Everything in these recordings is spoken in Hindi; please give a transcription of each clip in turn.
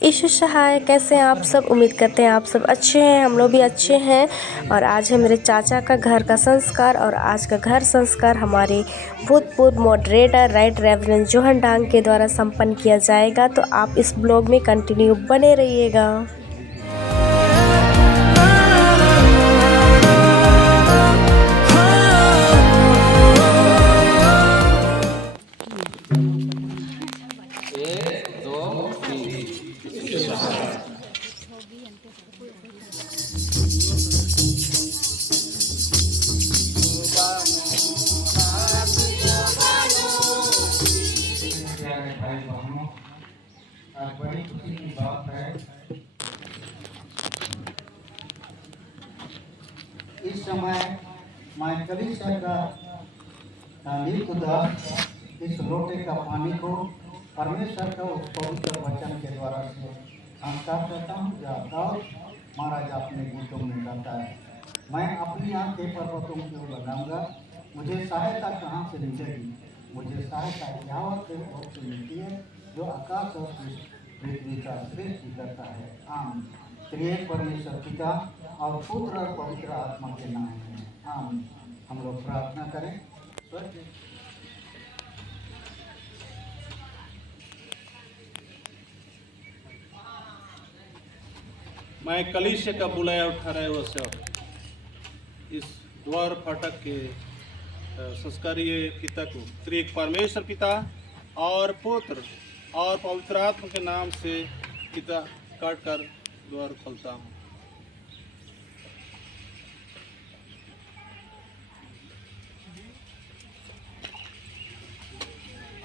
ईशु सहाय, कैसे हैं आप सब। उम्मीद करते हैं आप सब अच्छे हैं, हम लोग भी अच्छे हैं। और आज है मेरे चाचा का घर का संस्कार, और आज का घर संस्कार हमारे भूतपूर्व मॉडरेटर राइट रेवरेंड जोहन डांग के द्वारा संपन्न किया जाएगा। तो आप इस ब्लॉग में कंटिन्यू बने रहिएगा। बड़ी खुशी की बात है, इस समय मैं कलीसिया का खुदा इस लोटे का पानी को परमेश्वर का उस पवित्र वचन के द्वारा से संस्कार करता हूँ। दाऊद महाराज अपने गीतों में गाता है, मैं अपनी आंखें पर्वतों की ओर लगाऊंगा, मुझे सहायता कहाँ से मिलेगी। मुझे सहायता यहोवा के ओर से मिलती है, जो आकाश और पृथ्वी का सृष्टि करता है। आमीन। त्रिएक परमेश्वर पिता और पुत्र और पवित्र आत्मा के नाम में आमीन। हम लोग प्रार्थना करें। मैं कलीसिया का बुलाया उठा रहे हुआ सेवक इस द्वार फाटक के संस्कारीय पिता को त्रिएक परमेश्वर पिता और पुत्र और पवित्र आत्मा के नाम से पिता काट कर द्वार खोलता हूँ।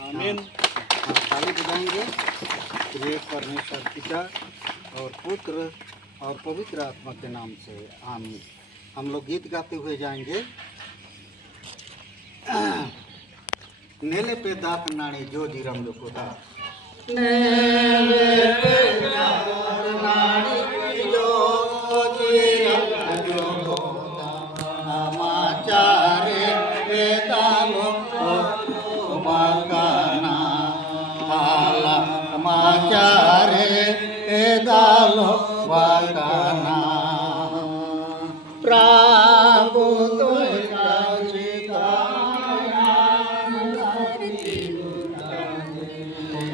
आमीन। ताली बजाएंगे। त्रिएक परमेश्वर पिता और पुत्र और पवित्र आत्मा के नाम से आमीन। हम लोग गीत गाते हुए जाएंगे। नेले पे दात नानी जो जीरम जो कोता, नेले पे दात नानी जो जीरम जो कोता, समाचारे वेदालो मकाना हाला, समाचारे वेदालो मकाना प्रभु तो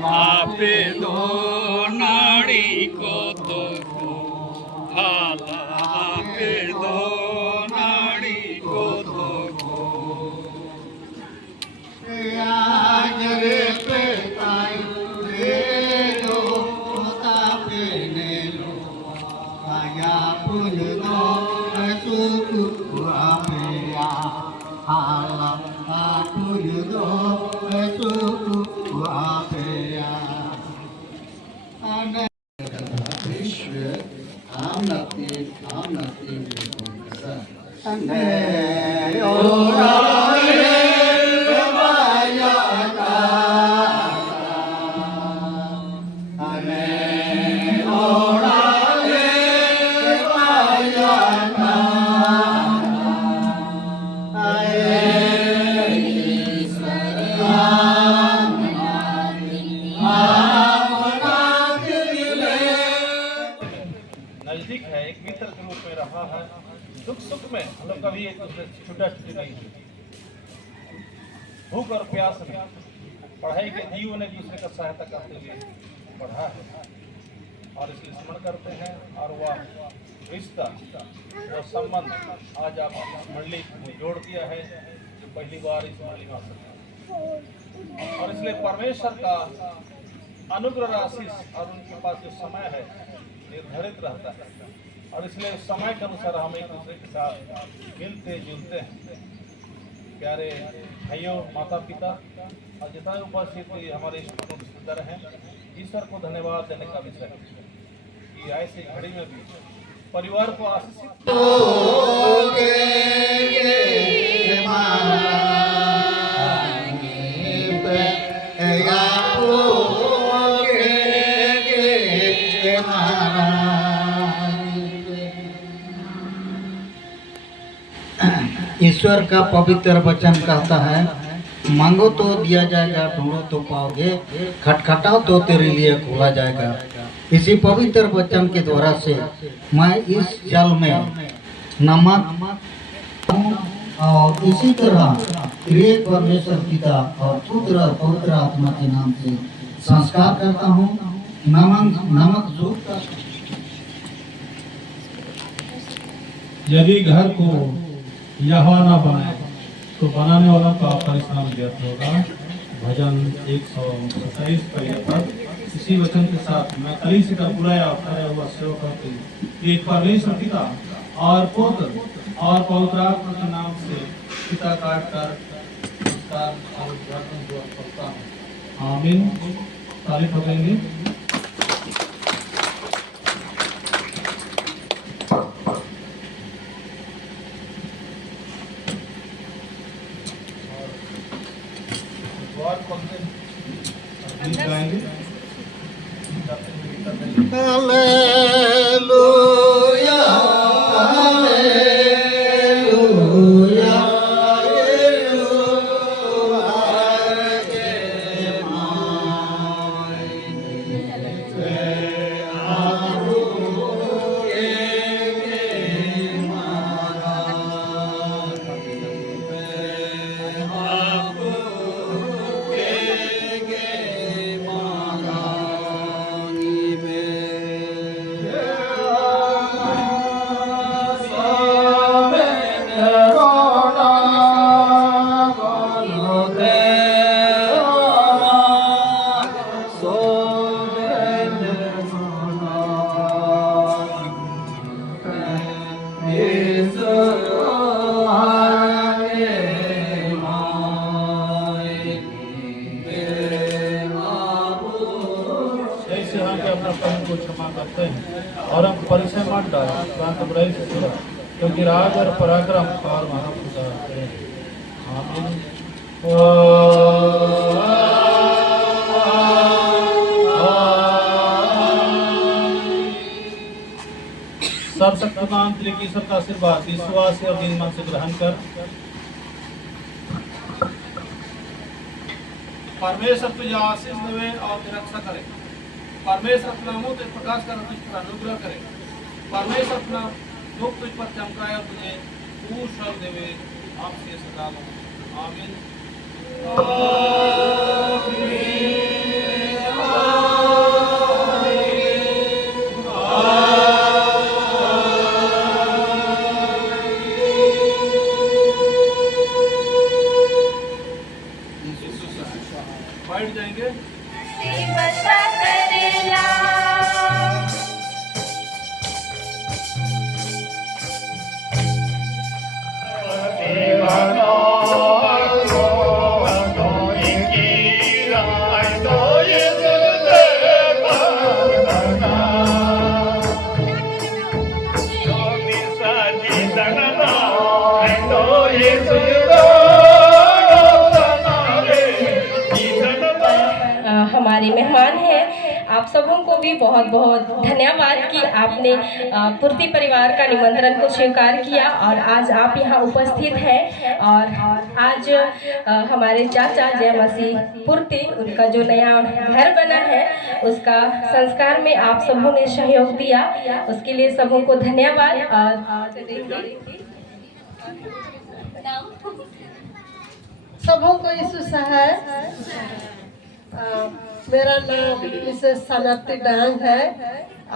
आपे दो नाड़ी को तो हाला, आपे दो नाड़ी को तो आज रे पे ताई रे दो तापे ने लो आया पुल दो सुतु आपेया हाला पुल दो सुतु आपेया विश्व आमनती अने ओरा नजदीक है, एक मित्र के रूप में रहा है। दुख सुख में हम लोग कभी एक दूसरे से छुटा छुटी नहीं हुई। भूख और प्यास में पढ़ाई के जीवन एक दूसरे का सहायता करते हुए पढ़ा है, और इसलिए स्मरण करते हैं। और वह रिश्ता, वह संबंध आज आप इस मंडली में जोड़ दिया है, जो पहली बार इस मंडली में आ सकते। और इसलिए परमेश्वर का अनुग्रह आशीष और उनके पास जो समय है निर्धारित रहता है, और इसलिए उस समय के अनुसार हम एक दूसरे के साथ मिलते जुलते हैं। प्यारे भाइयों, माता पिता और जितना उपस्थित हमारे रिश्तेदार हैं, ईश्वर को धन्यवाद देने का विषय है कि ऐसी घड़ी में भी परिवार को आशीषित ईश्वर का पवित्र वचन कहता है, मांगो तो दिया जाएगा, ढूंढो तो पाओगे, खटखटाओ तो तेरे लिए खोला जाएगा। इसी पवित्र वचन के द्वारा से मैं इस जल में नमक और इसी तरह एक परमेश्वर पिता और पुत्र और पवित्र आत्मा के नाम से संस्कार करता हूँ। नमक युक्त यदि घर को यहोवा न बनाए तो बनाने वालों का परिश्रम व्यर्थ होगा। भजन 127 पहले पद। इसी वचन के साथ मैं कलीसिया का बुलाया और ठहरा हुआ सेवक एक परमेश्वर पिता और पुत्र और पवित्र आत्मा के नाम से पिता काट कर नमस्कार और उद्घाटन करता हूँ। आमीन। तारीफ करेंगे। हालेलुया हालेलुया ऐसे हम के अपना पाप को क्षमा करते हैं और हम परिचय मत डालें प्रांत बुराई से दूर, क्योंकि राग और पराक्रम और मानव खुदा है। आमीन। सर्वशक्तिमान त्रिएक ईश्वर का आशीर्वाद विश्वास और दीन मन से ग्रहण कर परमेश्वर तुझे आशीष देवे और रक्षा करे। परमेश्वर अपना मुंह तुझ प्रकाश कर तुझ पर अनुग्रह करे। परमेश्वर अपना मुख तुझ पर चमकाए और तुझे पूर्ण देवे आपसे सदा। आमीन। बैठ जाएंगे। हमारे मेहमान हैं, आप सबों को भी बहुत बहुत धन्यवाद कि आपने पूर्ति परिवार का निमंत्रण को स्वीकार किया और आज आप यहाँ उपस्थित हैं। और आज हमारे चाचा जय मसीह पूर्ति, उनका जो नया घर बना है उसका संस्कार में आप सबों ने सहयोग दिया, उसके लिए सबों को धन्यवाद। और सबों को यीशु सहाय। मेरा नाम मिसेस सनाती डांग है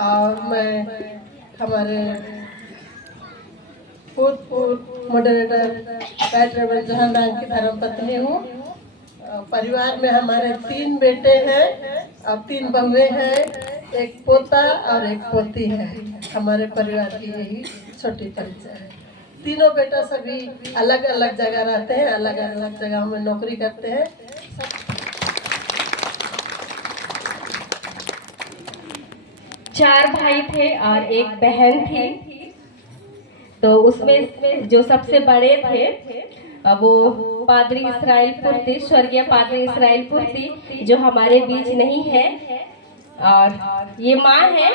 और मैं हमारे पूर्व मॉडरेटर राइट रेवरेंड जहान डांग की धर्मपत्नी हूँ। परिवार में हमारे 3 बेटे हैं और 3 बहुएं हैं, एक पोता और एक पोती है। हमारे परिवार की यही छोटी परिचय है। तीनों बेटा सभी अलग अलग जगह रहते हैं, अलग अलग जगह में नौकरी करते हैं। 4 भाई थे और एक बहन थी। तो उसमें जो सबसे बड़े थे वो पादरी इसराइल पूर्ति, स्वर्गीय पादरी इसराइल पूर्ति, जो हमारे बीच नहीं है। और ये माँ है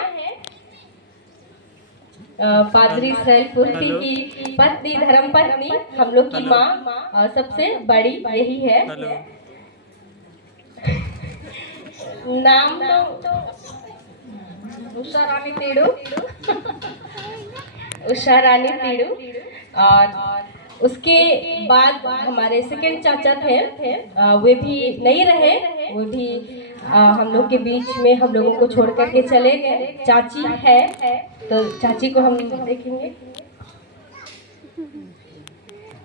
पादरी इसराइल पूर्ति की पत्नी, धर्म पत्नी, हम लोग की माँ, और सबसे बड़ी यही है। नाम तो उषा रानी तीड़ू उषा रानी तीड़ू। और उसके बाद हमारे सेकंड चाचा थे, वे भी नहीं रहे, वो भी हम लोग के बीच में हम लोगों को छोड़ करके चले गए। चाची है, तो चाची को हम देखेंगे।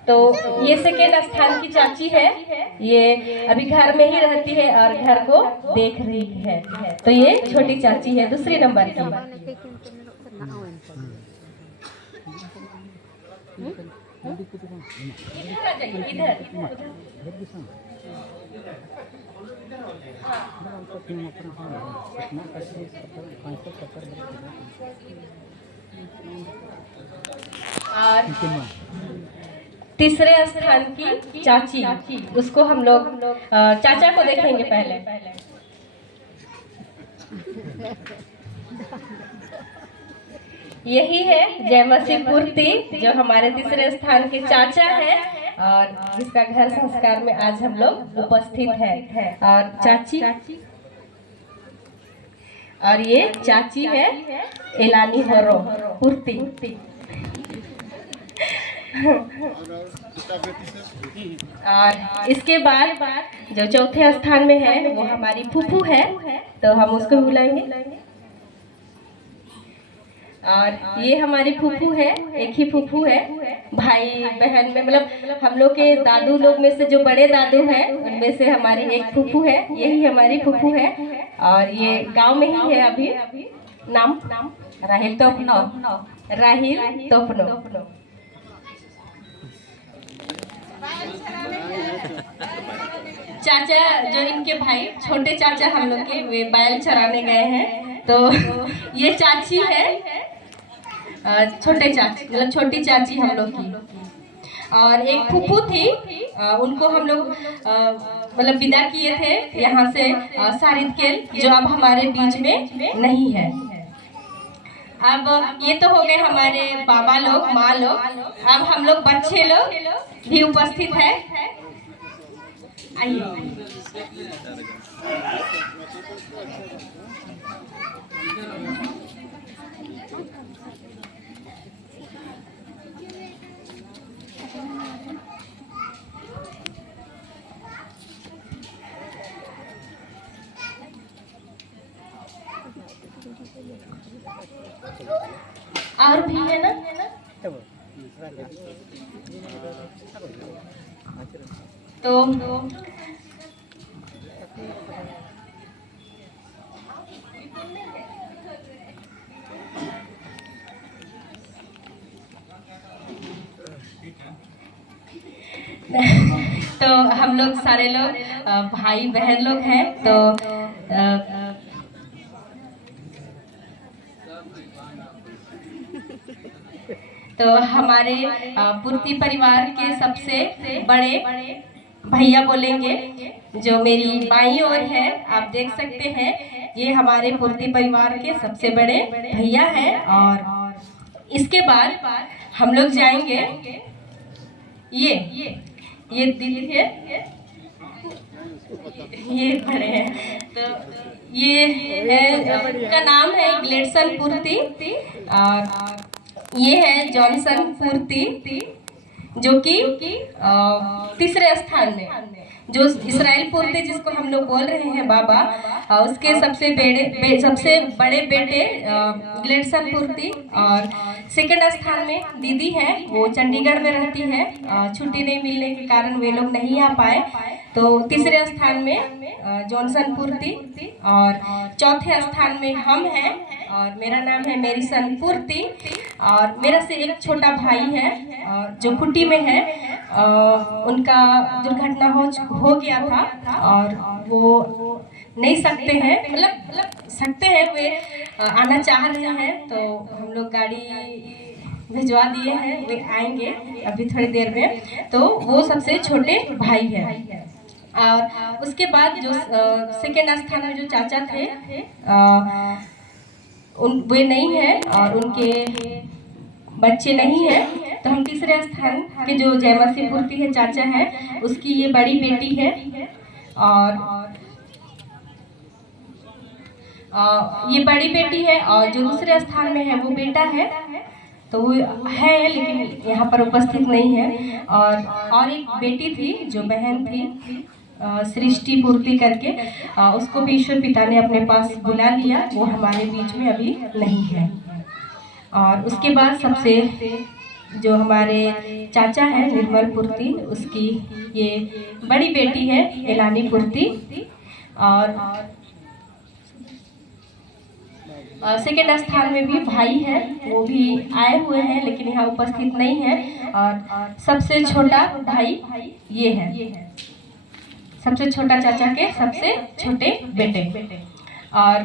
तो ये सेकेंड स्थान की चाची है, ये अभी घर में ही रहती है और घर को देख रही है। तो ये छोटी चाची है, दूसरे नंबर की। इधर आ जाइए, इधर। और तीसरे स्थान की चाची, उसको हम लोग चाचा को देखेंगे पहले। यही है जयमसी पूर्ति, जो हमारे तीसरे स्थान के चाचा है और जिसका घर संस्कार में आज हम लोग उपस्थित है। और चाची, और ये चाची है एलानी होरो पूर्ति। और इसके बाद जो चौथे स्थान में है वो हमारी फूफू है, तो हम उसको बुलाएंगे। और ये हमारी फूफू है, एक ही फूफू है, भाई बहन में मतलब हम लोग के दादू लोग में से जो बड़े दादू हैं उनमें से हमारी एक फूफू है, यही हमारी फूफू है। और ये गांव में ही है अभी। नाम राहिल तोपनो, राहिल तोपनो। चाचा जो इनके भाई छोटे चाचा हम लोग के, वे बैल चराने गए हैं। तो ये चाची है, छोटे चाची मतलब छोटी चाची हम लोग की। और एक फूफू थी, उनको हम लोग मतलब विदा किए थे यहाँ से सारिद केल, जो अब हमारे बीच में नहीं है। अब ये तो हो गए हमारे बाबा लोग, माँ लोग। अब हम लोग बच्चे लोग भी उपस्थित है। आइए। और भी है ना? तो तो हम लोग सारे लोग भाई बहन लोग हैं। तो हमारे पूर्ति परिवार के सबसे बड़े भैया बोलेंगे, जो मेरी बाईं ओर है, आप देख सकते हैं, ये हमारे पूर्ति परिवार के सबसे बड़े भैया हैं। और इसके बाद हम लोग जाएंगे, ये दीदी है, ये बड़े हैं। तो ये है, उनका नाम है ग्लेडसन पूर्ति, और ये है जॉनसन पूर्ति, जो कि तीसरे स्थान में, जो इस्राएल पूर्ति जिसको हम लोग बोल रहे हैं बाबा, उसके सबसे बड़े बेटे ग्लेडसन पूर्ति। और सेकंड स्थान में दीदी है, वो चंडीगढ़ में रहती है, छुट्टी नहीं मिलने के कारण वे लोग नहीं आ पाए। तो तीसरे स्थान में जॉनसन पूर्ति, और चौथे स्थान में हम हैं, और मेरा नाम है मेरीसन पूर्ति। और मेरा से एक छोटा भाई है जो कुटी में है, उनका दुर्घटना हो गया था, और वो नहीं सकते हैं, मतलब सकते हैं, वे आना चाह रहे हैं। तो हम लोग गाड़ी भिजवा दिए हैं, वे आएंगे अभी थोड़ी देर में। तो वो सबसे छोटे भाई है। और उसके बाद जो सेकेंड स्थान में जो चाचा थे, वे नहीं है और उनके बच्चे नहीं है। तो हम तीसरे स्थान के जो जयमसी पूर्ति है चाचा है, उसकी ये बड़ी बेटी है। और ये बड़ी बेटी है और जो दूसरे स्थान में है वो बेटा है, तो वो है लेकिन यहाँ पर उपस्थित नहीं है। और एक बेटी थी जो बहन थी सृष्टि पूर्ति करके, उसको भी ईश्वर पिता ने अपने पास बुला लिया, वो हमारे बीच में अभी नहीं है। और उसके बाद सबसे जो हमारे चाचा है निर्मल पूर्ति, उसकी ये बड़ी बेटी है एलानी पूर्ति। और सेकेंड स्थान में भी भाई है, वो भी आए हुए हैं लेकिन यहाँ उपस्थित नहीं है। और सबसे छोटा भाई ये है, सबसे छोटा चाचा के सबसे छोटे बेटे। और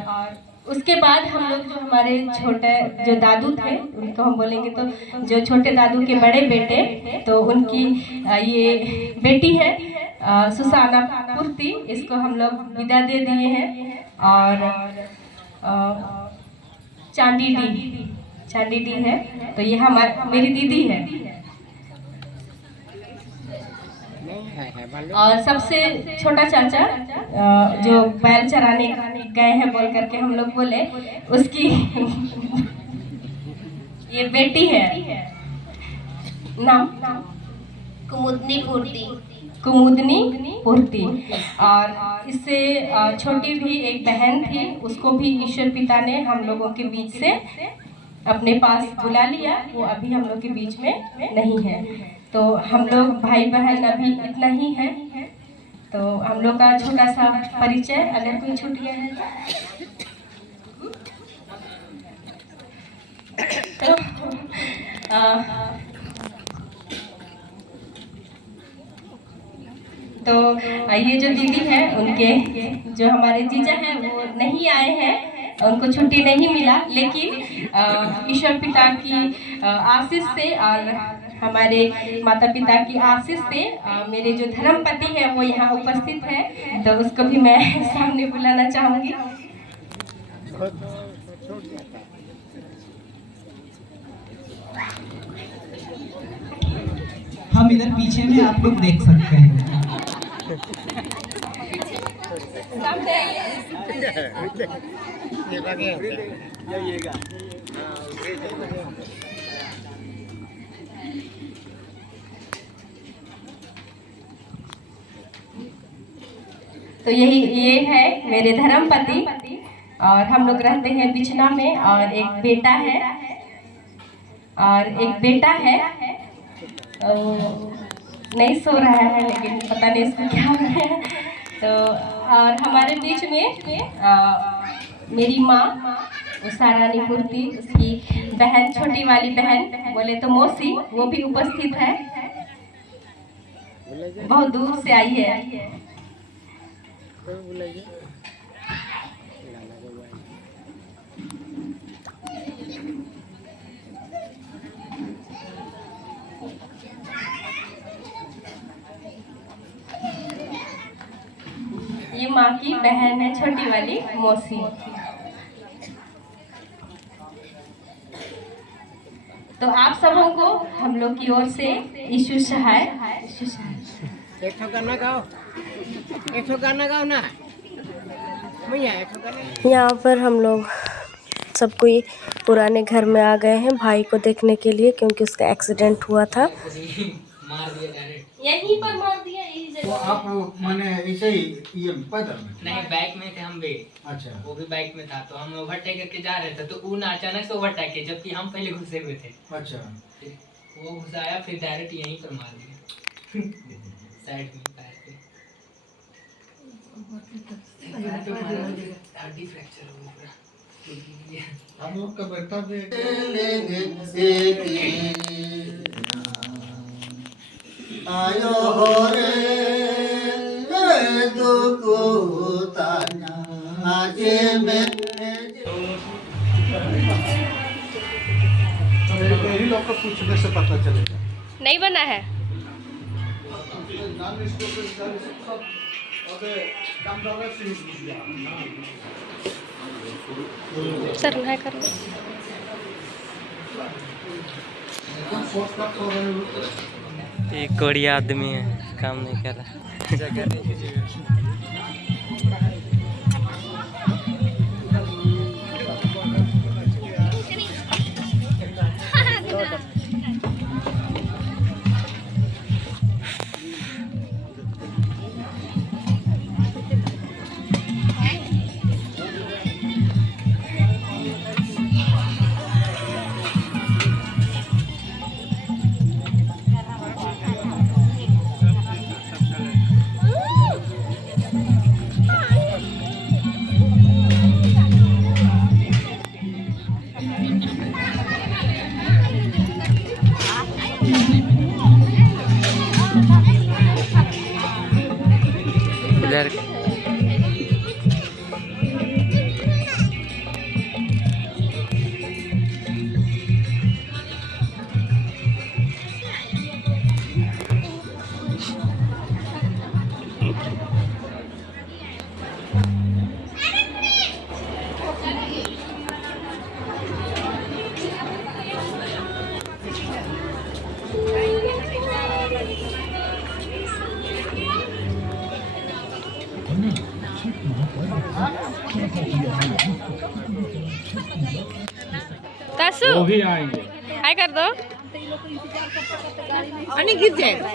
उसके बाद हम लोग जो हमारे छोटे जो दादू थे उनको हम बोलेंगे तो जो छोटे दादू के बड़े बेटे, तो उनकी ये बेटी है सुसाना पूर्ति, इसको हम लोग विदा दे दिए हैं। और चांदी डी है, तो ये मेरी दीदी है। और सबसे छोटा चाचा जो बैल चराने गए हैं बोल करके हम लोग बोले, उसकी ये बेटी है, नाम कुमुदनी पूर्ति। और इससे छोटी भी एक बहन थी, उसको भी ईश्वर पिता ने हम लोगों के बीच से अपने पास बुला लिया, वो अभी हम लोग के बीच में नहीं है। तो हम लोग भाई बहन अभी इतना ही है। तो हम लोग का छोटा सा परिचय, अगर कोई छूट गया है तो ये जो दीदी है, उनके जो हमारे जीजा हैं वो नहीं आए हैं, उनको छुट्टी नहीं मिला, लेकिन ईश्वर पिता की आशीष से और हमारे माता पिता की आशीष से मेरे जो धर्मपति है वो यहाँ उपस्थित है, तो उसको भी मैं सामने बुलाना चाहूँगी। हम इधर पीछे में आप लोग देख सकते हैं। तो ये है मेरे धर्मपति, और हम लोग रहते हैं बिछना में। और एक बेटा है नहीं सो रहा है, लेकिन पता नहीं इसको क्या हो रहा है। तो और हमारे बीच में मेरी माँ उषा रानी पूर्ति, उसकी बहन, छोटी वाली बहन बोले तो मौसी, वो भी उपस्थित है, बहुत दूर से आई है। ये माँ की बहन है, छोटी वाली मौसी। तो आप सबों को हम लोग की ओर से ईश्वर सहाय। एक गाना गाओ ना भैया, यहाँ पर हम लोग सब कोई पुराने घर में आ गए हैं भाई को देखने के लिए, क्योंकि उसका एक्सीडेंट हुआ था। यहीं पर मार दिया, यही तो जगह। आप माने ऐसे ही ये पैदल में? नहीं, बाइक में थे हम भी। अच्छा, वो भी बाइक में था, तो हम ओवरटेक करके जा रहे थे, तो वो ना अचानक से ओवरटेक किया, जबकि हम पहले घुसे हुए थे। अच्छा, वो घुसाया, फिर डायरेक्ट यहीं पर मार दिया साइड में पैर पे। हड्डी फ्रैक्चर हो गया। हम लोग का बेटा भी आयो हो रे दुको ताना आजे में यही लोग को पूछने से पता चलेगा। नहीं बना है। सर ना करो। एक कोढ़िया आदमी है, काम नहीं कर रहा। तासु वो भी आएंगे। हाय कर दो। गिर जाएगा।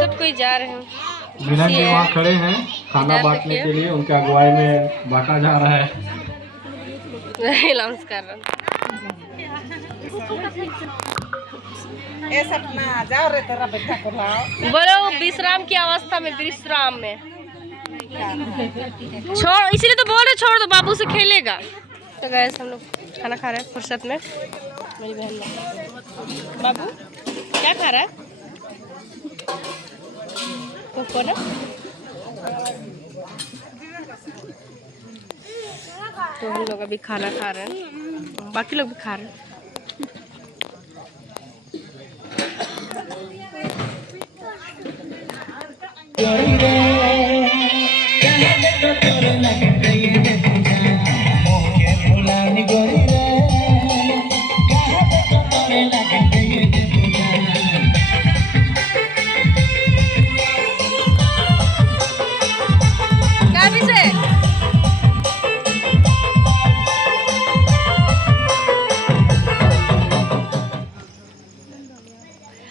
सब कोई जा रहे हैं। मीना जी वहाँ खड़े हैं खाना बांटने के लिए, उनके अगुवाई में बांटा जा रहा है। अनाउंस कर रहे हैं। जाओ रे तेरा बेटा को लाओ। बोलो विश्राम की अवस्था में, विश्राम में छोड़, इसीलिए तो बोल रहे छोड़ दो, बाबू से खेलेगा। तो गैस हम लोग खाना खा रहे हैं फुर्सत में। मेरी बहन लोग। बाबू क्या खा रहा है? को ना तो हम लोग अभी खाना खा रहे हैं, बाकी लोग भी खा रहे हैं।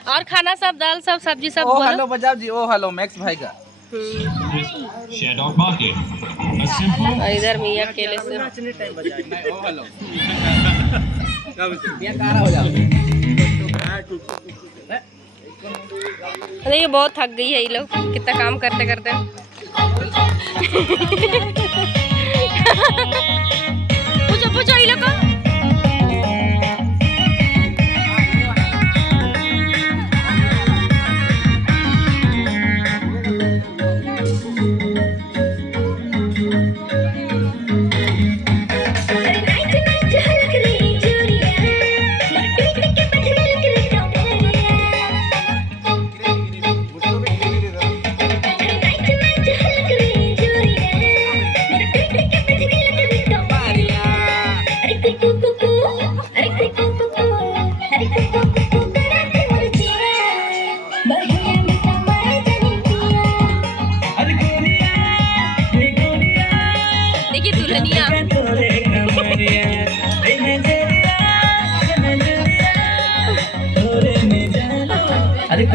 और खाना सब, दाल सब, सब्जी सब। ओ हेलो बजाओ जी, ओ हेलो मैक्स भाई का। और इधर मियाँ अकेले से। ओ हेलो देखिए बहुत थक गई है ये लोग, कितना काम करते करते। पूछो पूछो ये लोग को। देखिए दुल्हनिया। अरे